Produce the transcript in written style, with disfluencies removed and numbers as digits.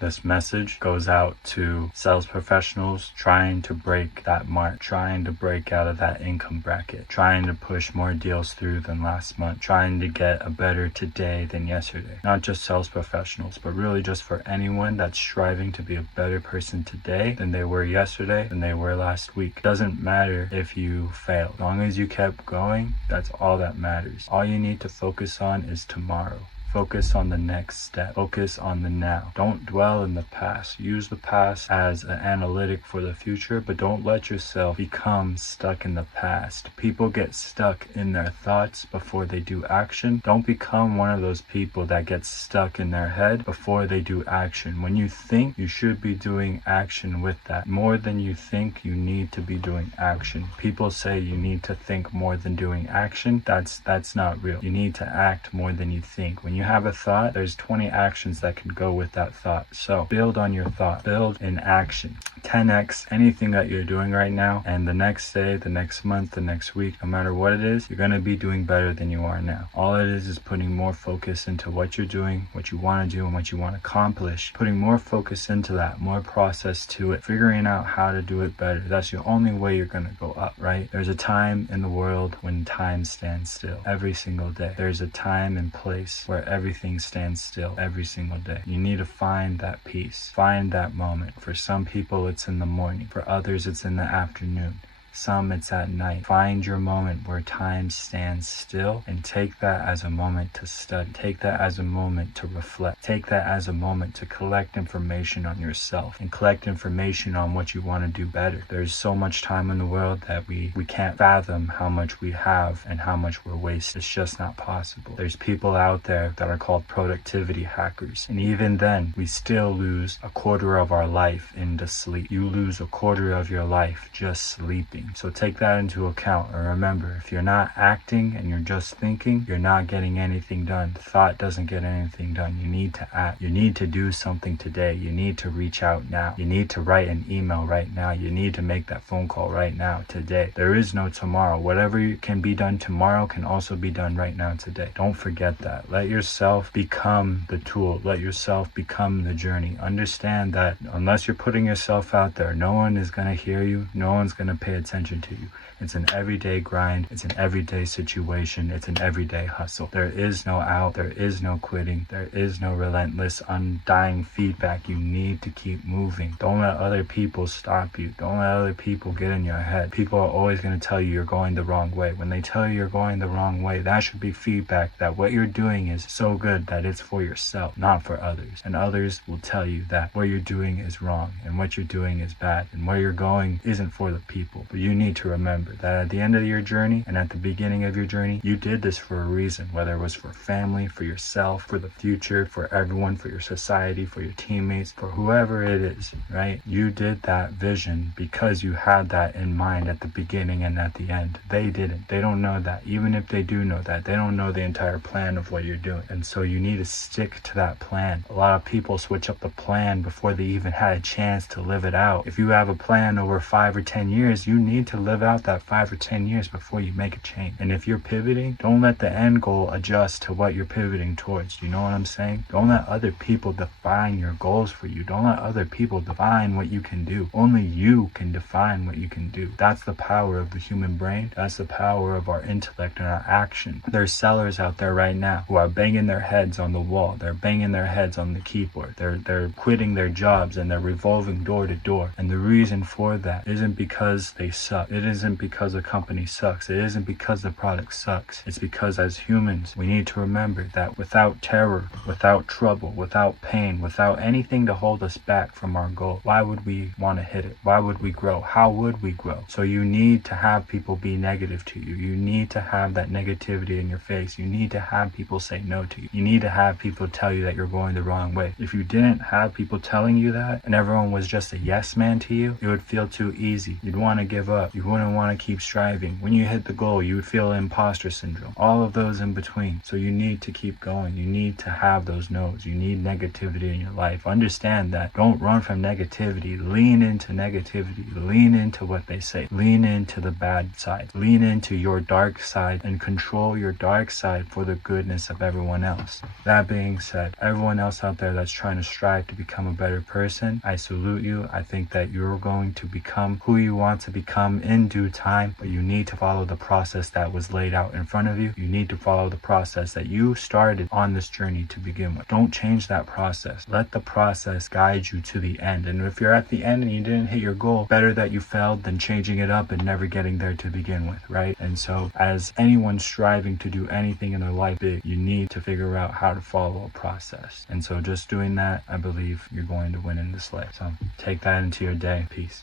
This message goes out to sales professionals trying to break that mark, trying to break out of that income bracket, trying to push more deals through than last month, trying to get a better today than yesterday. Not just sales professionals, but really just for anyone that's striving to be a better person today than they were yesterday, than they were last week. It doesn't matter if you fail. As long as you kept going, that's all that matters. All you need to focus on is tomorrow. Focus on the next step. Focus on the now. Don't dwell in the past. Use the past as an analytic for the future, but don't let yourself become stuck in the past. People get stuck in their thoughts before they do action. Don't become one of those people that gets stuck in their head before they do action. When you think, you should be doing action with that. More than you think, you need to be doing action. People say you need to think more than doing action. That's not real. You need to act more than you think. When you have a thought, there's 20 actions that can go with that thought. So build on your thought, build in action, 10x anything that you're doing right now, and the next day, the next month, the next week, no matter what it is, you're going to be doing better than you are now. All it is putting more focus into what you're doing, what you want to do, and what you want to accomplish, putting more focus into that, more process to it, figuring out how to do it better. That's the only way you're going to go up, right? There's a time in the world when time stands still every single day. There's a time and place where everything stands still every single day. You need to find that peace, find that moment. For some people, it's in the morning. For others, it's in the afternoon. Some it's at night. Find your moment where time stands still and take that as a moment to study. Take that as a moment to reflect. Take that as a moment to collect information on yourself and collect information on what you want to do better. There's so much time in the world that we can't fathom how much we have and how much we're wasting. It's just not possible. There's people out there that are called productivity hackers. And even then, we still lose a quarter of our life into sleep. You lose a quarter of your life just sleeping. So take that into account. And remember, if you're not acting and you're just thinking, you're not getting anything done. Thought doesn't get anything done. You need to act. You need to do something today. You need to reach out now. You need to write an email right now. You need to make that phone call right now, today. There is no tomorrow. Whatever can be done tomorrow can also be done right now, today. Don't forget that. Let yourself become the tool. Let yourself become the journey. Understand that unless you're putting yourself out there, no one is going to hear you. No one's going to pay attention to you. It's an everyday grind. It's an everyday situation. It's an everyday hustle. There is no out. There is no quitting. There is no relentless, undying feedback. You need to keep moving. Don't let other people stop you. Don't let other people get in your head. People are always going to tell you you're going the wrong way. When they tell you you're going the wrong way, that should be feedback that what you're doing is so good that it's for yourself, not for others. And others will tell you that what you're doing is wrong and what you're doing is bad and where you're going isn't for the people. But you need to remember that at the end of your journey and at the beginning of your journey, you did this for a reason, whether it was for family, for yourself, for the future, for everyone, for your society, for your teammates, for whoever it is, right? You did that vision because you had that in mind at the beginning and at the end. They didn't. They don't know that. Even if they do know that, they don't know the entire plan of what you're doing. And so you need to stick to that plan. A lot of people switch up the plan before they even had a chance to live it out. If you have a plan over 5 or 10 years, you need to live out that 5 or 10 years before you make a change. And if you're pivoting, don't let the end goal adjust to what you're pivoting towards. You know what I'm saying? Don't let other people define your goals for you. Don't let other people define what you can do. Only you can define what you can do. That's the power of the human brain. That's the power of our intellect and our action. There's sellers out there right now who are banging their heads on the wall. They're banging their heads on the keyboard. They're quitting their jobs and they're revolving door to door. And the reason for that isn't because they suck. It isn't because a company sucks. It isn't because the product sucks. It's because as humans, we need to remember that without terror, without trouble, without pain, without anything to hold us back from our goal, why would we want to hit it? Why would we grow? How would we grow? So you need to have people be negative to you. You need to have that negativity in your face. You need to have people say no to you. You need to have people tell you that you're going the wrong way. If you didn't have people telling you that and everyone was just a yes man to you, it would feel too easy. You'd want to give give up. You wouldn't want to keep striving. When you hit the goal, you would feel imposter syndrome. All of those in between. So you need to keep going. You need to have those no's. You need negativity in your life. Understand that. Don't run from negativity. Lean into negativity. Lean into what they say. Lean into the bad side. Lean into your dark side and control your dark side for the goodness of everyone else. That being said, everyone else out there that's trying to strive to become a better person, I salute you. I think that you're going to become who you want to become in due time, but you need to follow the process that was laid out in front of you. You need to follow the process that you started on this journey to begin with. Don't change that process. Let the process guide you to the end. And if you're at the end and you didn't hit your goal, better that you failed than changing it up and never getting there to begin with, right? And so as anyone striving to do anything in their life big, you need to figure out how to follow a process. And so just doing that, I believe you're going to win in this life. So take that into your day. Peace.